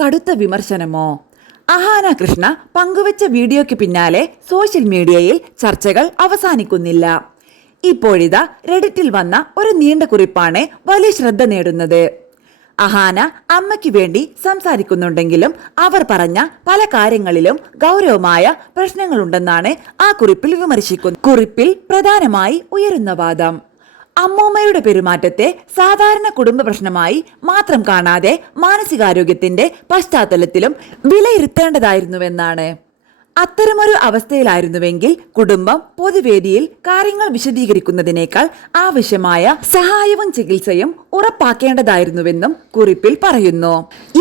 കടുത്ത വിമർശനമോ? അഹാന കൃഷ്ണ പങ്കുവച്ച വീഡിയോയ്ക്ക് പിന്നാലെ സോഷ്യൽ മീഡിയയിൽ ചർച്ചകൾ അവസാനിക്കുന്നില്ല. ഇപ്പോഴിതാ റെഡിറ്റിൽ വന്ന ഒരു നീണ്ട കുറിപ്പാണ് വലിയ ശ്രദ്ധ നേടുന്നത്. അഹാന അമ്മയ്ക്ക് വേണ്ടി സംസാരിക്കുന്നുണ്ടെങ്കിലും അവർ പറഞ്ഞ പല കാര്യങ്ങളിലും ഗൗരവമായ പ്രശ്നങ്ങളുണ്ടെന്നാണ് ആ കുറിപ്പിൽ വിമർശിക്കുന്നത്. കുറിപ്പിൽ പ്രധാനമായി ഉയരുന്ന വാദം അമ്മൂമ്മയുടെ പെരുമാറ്റത്തെ സാധാരണ കുടുംബ പ്രശ്നമായി മാത്രം കാണാതെ മാനസികാരോഗ്യത്തിന്റെ പശ്ചാത്തലത്തിലും വിലയിരുത്തേണ്ടതായിരുന്നുവെന്നാണ്. അത്തരമൊരു അവസ്ഥയിലായിരുന്നുവെങ്കിൽ കുടുംബം പൊതുവേദിയിൽ കാര്യങ്ങൾ വിശദീകരിക്കുന്നതിനേക്കാൾ ആവശ്യമായ സഹായവും ചികിത്സയും ഉറപ്പാക്കേണ്ടതായിരുന്നുവെന്നും കുറിപ്പിൽ പറയുന്നു.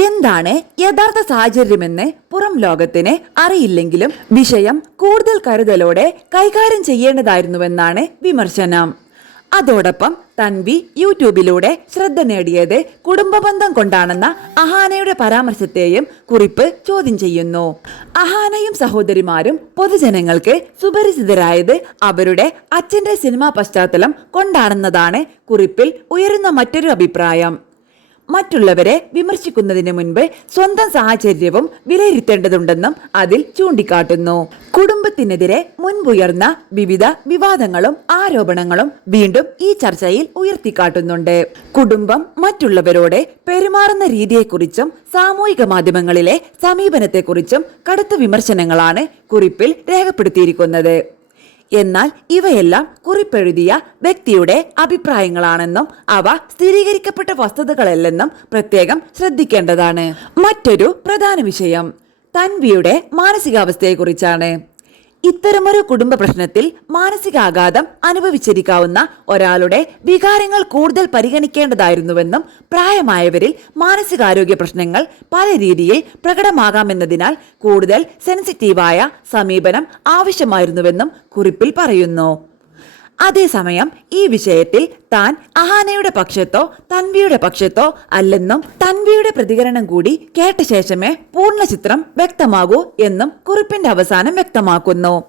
എന്താണ് യഥാർത്ഥ സാഹചര്യമെന്ന് പുറം ലോകത്തിന് അറിയില്ലെങ്കിലും വിഷയം കൂടുതൽ കരുതലോടെ കൈകാര്യം ചെയ്യേണ്ടതായിരുന്നുവെന്നാണ് വിമർശനം. അതോടൊപ്പം തൻവി യൂട്യൂബിലൂടെ ശ്രദ്ധ നേടിയത് കുടുംബബന്ധം കൊണ്ടാണെന്ന അഹാനയുടെ പരാമർശത്തെയും കുറിപ്പ് ചോദ്യം ചെയ്യുന്നു. അഹാനയും സഹോദരിമാരും പൊതുജനങ്ങൾക്ക് സുപരിചിതരായത് അവരുടെ അച്ഛന്റെ സിനിമാ പശ്ചാത്തലം കൊണ്ടാണെന്നതാണ് കുറിപ്പിൽ ഉയരുന്ന മറ്റൊരു അഭിപ്രായം. മറ്റുള്ളവരെ വിമർശിക്കുന്നതിന് മുൻപ് സ്വന്തം സാഹചര്യവും വിലയിരുത്തേണ്ടതുണ്ടെന്നും അതിൽ ചൂണ്ടിക്കാട്ടുന്നു. കുടുംബത്തിനെതിരെ മുൻപുയർന്ന വിവിധ വിവാദങ്ങളും ആരോപണങ്ങളും വീണ്ടും ഈ ചർച്ചയിൽ ഉയർത്തിക്കാട്ടുന്നുണ്ട്. കുടുംബം മറ്റുള്ളവരോട് പെരുമാറുന്ന രീതിയെക്കുറിച്ചും സാമൂഹിക മാധ്യമങ്ങളിലെ സമീപനത്തെക്കുറിച്ചും കടുത്ത വിമർശനങ്ങളാണ് കുറിപ്പിൽ രേഖപ്പെടുത്തിയിരിക്കുന്നത്. എന്നാൽ ഇവയെല്ലാം കുറിപ്പെഴുതിയ വ്യക്തിയുടെ അഭിപ്രായങ്ങളാണെന്നും അവ സ്ഥിരീകരിക്കപ്പെട്ട വസ്തുതകളല്ലെന്നും പ്രത്യേകം ശ്രദ്ധിക്കേണ്ടതാണ്. മറ്റൊരു പ്രധാന വിഷയം തൻവിയുടെ മാനസികാവസ്ഥയെക്കുറിച്ചാണ്. ഇത്തരമൊരു കുടുംബ പ്രശ്നത്തിൽ മാനസികാഘാതം അനുഭവിച്ചിരിക്കാവുന്ന ഒരാളുടെ വികാരങ്ങൾ കൂടുതൽ പരിഗണിക്കേണ്ടതായിരുന്നുവെന്നും പ്രായമായവരിൽ മാനസികാരോഗ്യ പ്രശ്നങ്ങൾ പല രീതിയിൽ പ്രകടമാകാമെന്നതിനാൽ കൂടുതൽ സെൻസിറ്റീവായ സമീപനം ആവശ്യമായിരുന്നുവെന്നും കുറിപ്പിൽ പറയുന്നു. അതേസമയം ഈ വിഷയത്തിൽ താൻ അഹാനയുടെ പക്ഷത്തോ തൻവിയുടെ പക്ഷത്തോ അല്ലെന്നും തൻവിയുടെ പ്രതികരണം കൂടി കേട്ട ശേഷമേ പൂർണ്ണ ചിത്രം വ്യക്തമാകൂ എന്നും കുറിപ്പിന്റെ അവസാനം വ്യക്തമാക്കുന്നു.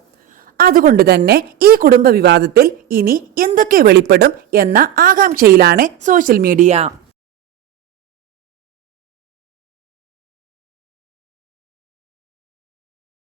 അതുകൊണ്ട് തന്നെ ഈ കുടുംബ വിവാദത്തിൽ ഇനി എന്തൊക്കെ വെളിപ്പെടും എന്ന ആകാംക്ഷയിലാണ് സോഷ്യൽ മീഡിയ.